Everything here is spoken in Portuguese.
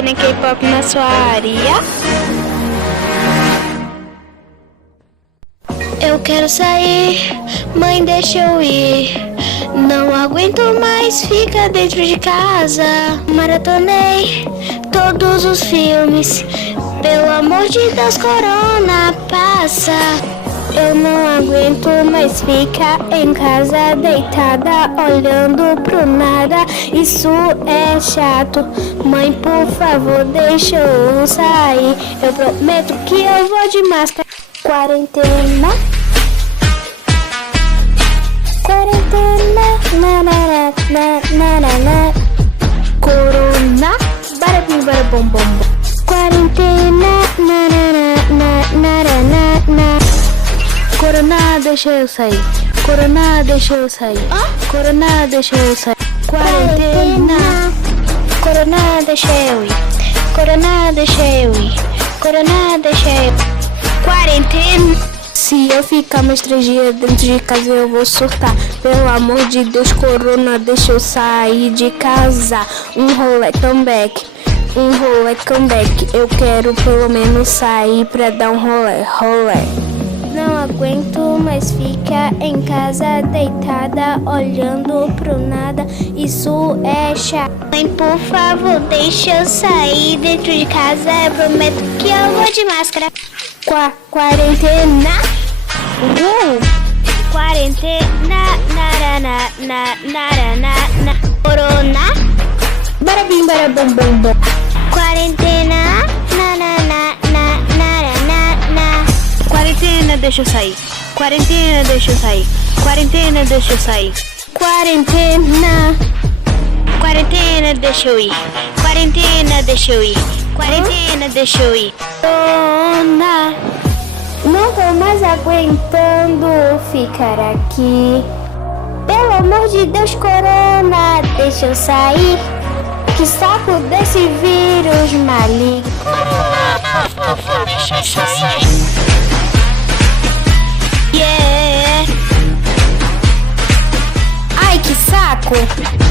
que nem K-pop na sua área. Eu quero sair, mãe, deixa eu ir. Não aguento mais ficar dentro de casa. Maratonei todos os filmes. Pelo amor de Deus, corona, passa. Eu não aguento mais ficar em casa deitada, olhando pro nada. Isso é chato. Mãe, por favor, deixa eu sair. Eu prometo que eu vou de máscara. Quarentena. Quarentena. Na, na, na, na, na, na. Corona. Barabim, barabom, bom, bom. Quarentena. Na, na, na, na, na, na, na. Corona, deixa eu sair. Corona, deixa eu sair. Corona, deixa eu sair. Quarentena. Corona, deixa eu ir. Corona, deixa eu ir. Corona, deixa eu ir. Quarentena. Se eu ficar mais 3 dias dentro de casa, eu vou surtar. Pelo amor de Deus, corona, deixa eu sair de casa. Um rolê comeback. Um rolê comeback. Eu quero pelo menos sair pra dar um rolê. Não aguento mais ficar em casa deitada, olhando pro nada. Isso é chato. Mãe, por favor, deixa eu sair dentro de casa. Eu prometo que eu vou de máscara. Quarentena. Quarentena. Na. Corona. Barabim, barabom, bom, bom. Quarentena. Quarentena, deixa eu sair. Quarentena, deixa eu sair. Quarentena, deixa eu sair. Quarentena. Quarentena, deixa eu ir. Quarentena, deixa eu ir. Quarentena, deixa eu ir. Corona. Não tô mais aguentando ficar aqui. Pelo amor de Deus, corona, deixa eu sair. Que saco desse vírus maligno. Corona, por favor, deixa eu sair. Yeah. Ai, que saco!